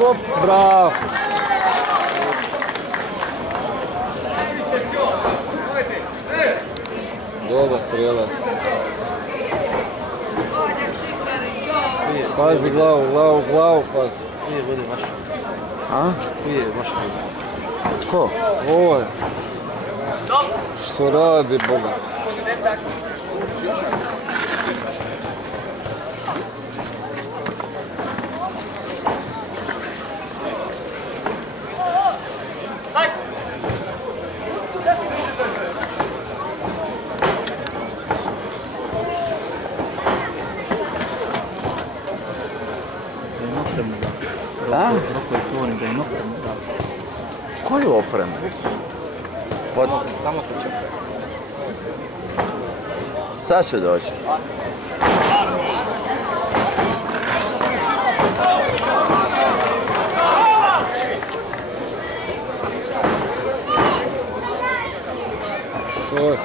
Op, bravo. Dobar prijelaz. Pazi glavu, pazi. Nije bude vaš. A? Nije vaš. Ko? Ovo je. Što radi, Boga? Da? Roko je to, da je opremu, da. Koju opremu? Tamo to će. Sad će doći. Svoj.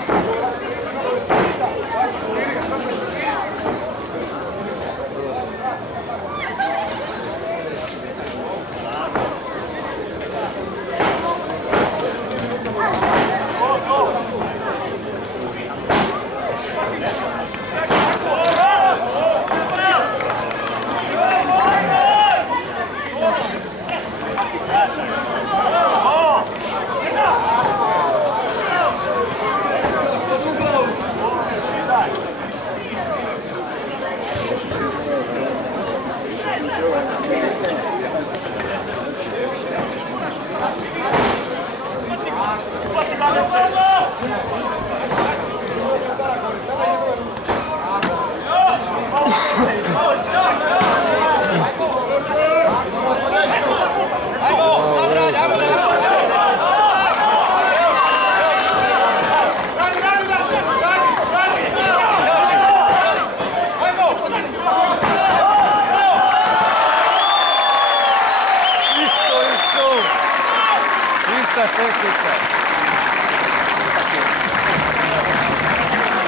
Tehnika.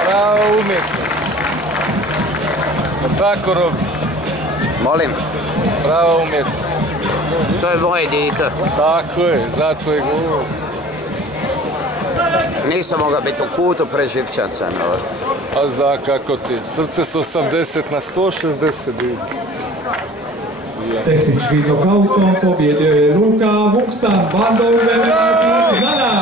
Prava umjetnost. Pa tako robi. Molim? Prava umjetnost. To je moje dite. Tako je, zato je govor. Nisam mogao biti u kutu preživčan sam. A za kako ti? Srce s 80 na 160 divi. Tehnički nokautom pobjedio je Luka Vuksan, Bandov Zadar.